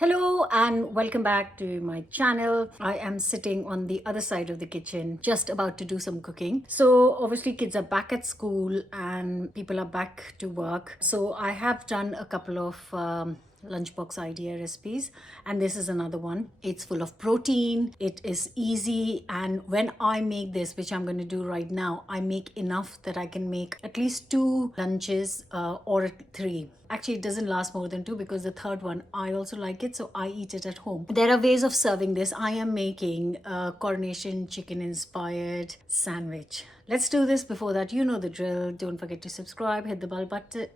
Hello and welcome back to my channel. I am sitting on the other side of the kitchen, just about to do some cooking. So obviously kids are back at school and people are back to work. So I have done a couple of lunchbox idea recipes, and this is another one. It's full of protein, it is easy, and when I make this, which I'm going to do right now, I make enough that I can make at least two lunches or three. Actually, it doesn't last more than two because the third one I also like it, so I eat it at home. There are ways of serving this. I am making a Coronation Chicken inspired sandwich. Let's do this. Before that, you know the drill. Don't forget to subscribe, hit the bell button.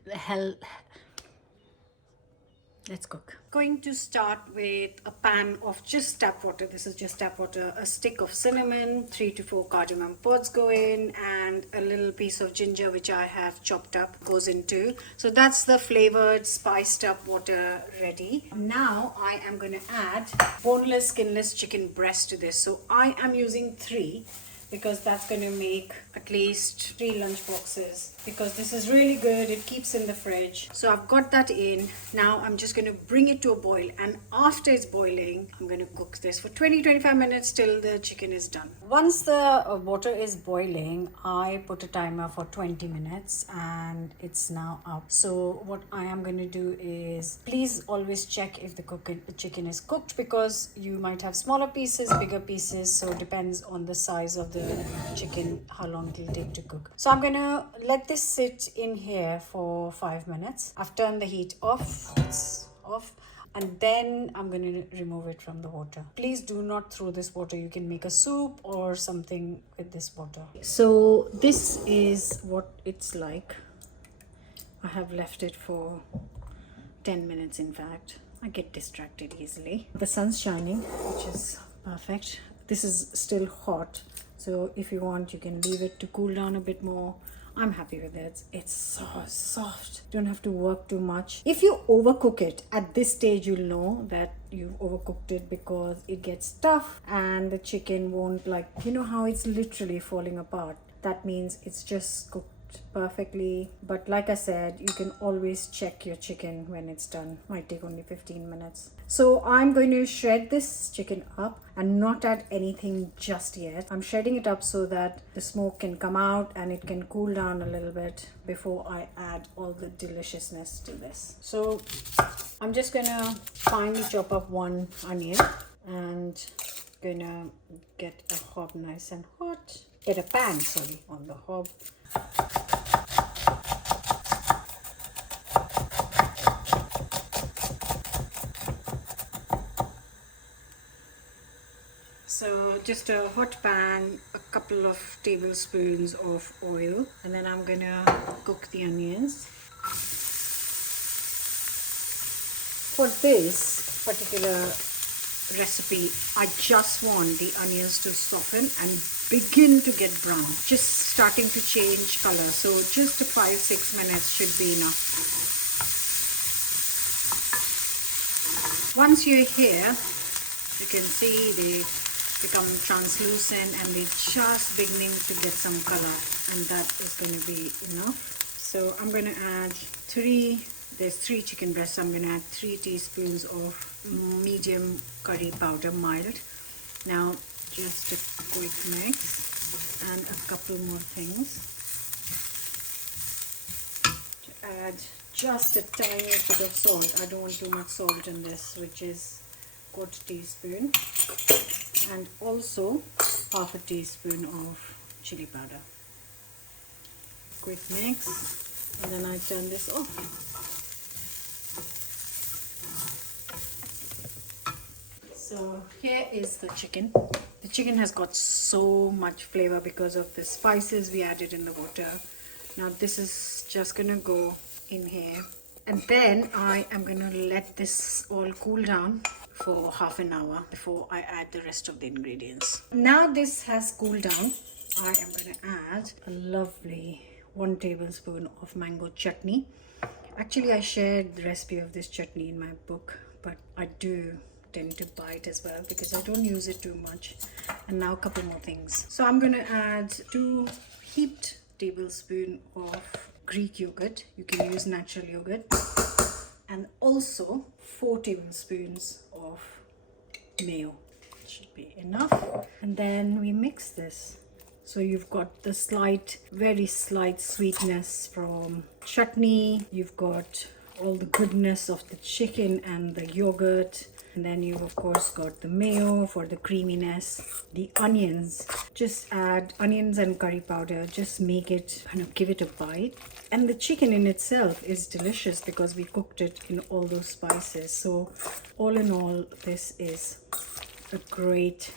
Let's cook. Going to start with a pan of just tap water. This is just tap water. A stick of cinnamon, 3 to 4 cardamom pods go in, and a little piece of ginger which I have chopped up goes into. So that's the flavored, spiced up water ready. Now I am going to add boneless, skinless chicken breast to this. So I am using 3 because that's going to make at least 3 lunch boxes, because this is really good. It keeps in the fridge. So I've got that in. Now I'm just going to bring it to a boil, and after it's boiling, I'm going to cook this for 20-25 minutes till the chicken is done. Once the water is boiling, I put a timer for 20 minutes and it's now up. So what I am going to do is, please always check if the chicken is cooked, because you might have smaller pieces, bigger pieces, so it depends on the size of the chicken how long it will take to cook. So I'm gonna let this sit in here for 5 minutes. I've turned the heat off. It's off. And then I'm going to remove it from the water. Please do not throw this water. You can make a soup or something with this water. So this is what it's like. I have left it for 10 minutes in fact. I get distracted easily. The sun's shining, which is perfect. This is still hot, so if you want, you can leave it to cool down a bit more. I'm happy with it. It's so soft. Don't have to work too much. If you overcook it at this stage, you'll know that you've overcooked it, because it gets tough and the chicken won't, like, you know how it's literally falling apart. That means it's just cooked perfectly. But like I said, you can always check your chicken when it's done. Might take only 15 minutes. So I'm going to shred this chicken up and not add anything just yet. I'm shredding it up so that the smoke can come out and it can cool down a little bit before I add all the deliciousness to this. So I'm just gonna finely chop up one onion and gonna get a hob nice and hot. Get a pan, sorry, on the hob. So just a hot pan, a couple of tablespoons of oil, and then I'm gonna cook the onions. For this particular recipe, I just want the onions to soften and begin to get brown, just starting to change color. So just 5-6 minutes should be enough. Once you're here, you can see they become translucent and they're just beginning to get some color, and that is going to be enough. So I'm going to add there's 3 chicken breasts. I'm going to add 3 teaspoons of medium curry powder, mild. Now just a quick mix and a couple more things. To add just a tiny bit of salt. I don't want too much salt in this, which is 1/4 teaspoon, and also 1/2 teaspoon of chili powder. Quick mix, and then I turn this off. So here is the chicken. The chicken has got so much flavor because of the spices we added in the water. Now this is just gonna go in here, and then I am gonna let this all cool down for half an hour before I add the rest of the ingredients. Now this has cooled down, I am going to add a lovely 1 tablespoon of mango chutney. Actually, I shared the recipe of this chutney in my book, but I do tend to buy it as well because I don't use it too much. And now a couple more things. So I'm going to add 2 heaped tablespoons of Greek yogurt. You can use natural yogurt. and also 4 tablespoons of mayo. Should be enough. And then we mix this. So you've got the slight, very slight sweetness from chutney. You've got all the goodness of the chicken and the yogurt. And then you've of course got the mayo for the creaminess. The onions, just add onions and curry powder. Just make it, kind of give it a bite. And the chicken in itself is delicious because we cooked it in all those spices. So all in all, this is a great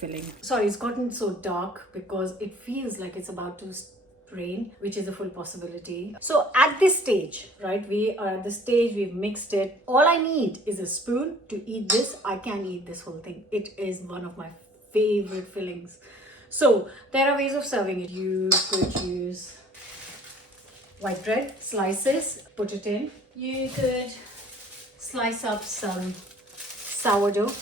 filling. Sorry, it's gotten so dark because it feels like it's about to rain, which is a full possibility. So at this stage, right, we are at the stage, we've mixed it. All I need is a spoon to eat this. I can eat this whole thing. It is one of my favorite fillings. So there are ways of serving it. You could use white bread slices, put it in. You could slice up some sourdough,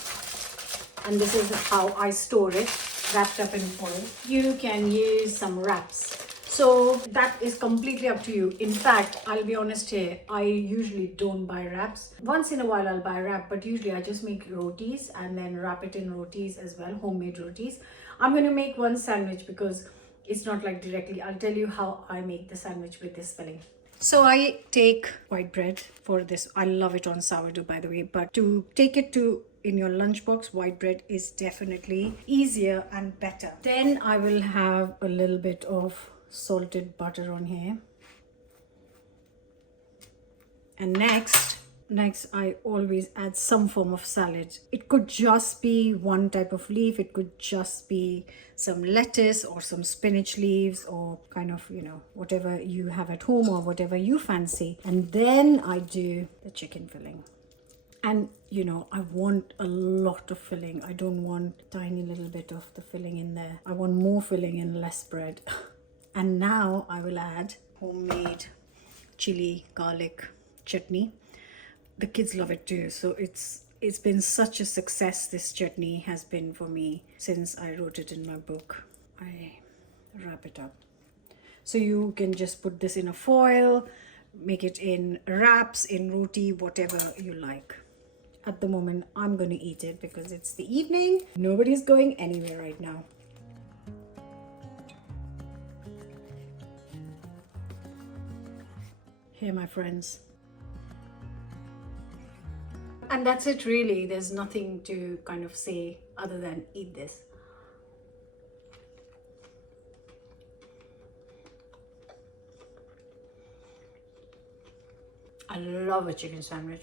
and this is how I store it, wrapped up in foil. You can use some wraps. So that is completely up to you. In fact, I'll be honest here, I usually don't buy wraps. Once in a while I'll buy a wrap, but usually I just make rotis and then wrap it in rotis as well, homemade rotis. I'm going to make one sandwich because it's not like directly. I'll tell you how I make the sandwich with this filling. So I take white bread for this. I love it on sourdough, by the way, but to take it to in your lunchbox, white bread is definitely easier and better. Then I will have a little bit of salted butter on here. And next I always add some form of salad. It could just be one type of leaf. It could just be some lettuce or some spinach leaves or kind of, you know, whatever you have at home or whatever you fancy. And then I do the chicken filling. And you know, I want a lot of filling. I don't want a tiny little bit of the filling in there. I want more filling and less bread. And now I will add homemade chili garlic chutney. The kids love it too. So it's been such a success. This chutney has been for me since I wrote it in my book. I wrap it up. So you can just put this in a foil, make it in wraps, in roti, whatever you like. At the moment, I'm going to eat it because it's the evening. Nobody's going anywhere right now. Here, my friends. And that's it really. There's nothing to kind of say other than eat this. I love a chicken sandwich.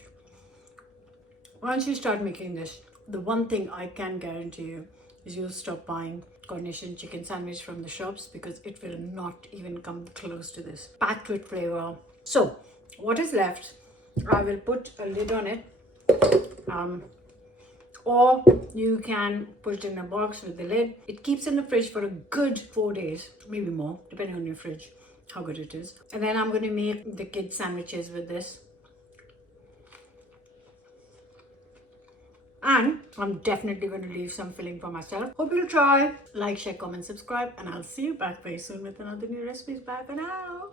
Once you start making this, the one thing I can guarantee you is you'll stop buying Coronation chicken sandwich from the shops because it will not even come close to this. Packed with flavor. So what is left, I will put a lid on it. Or you can put it in a box with the lid. It keeps in the fridge for a good 4 days, maybe more, depending on your fridge, how good it is. And then I'm going to make the kids sandwiches with this. And I'm definitely going to leave some filling for myself. Hope you'll try. Like, share, comment, subscribe, and I'll see you back very soon with another new recipes. Bye for now.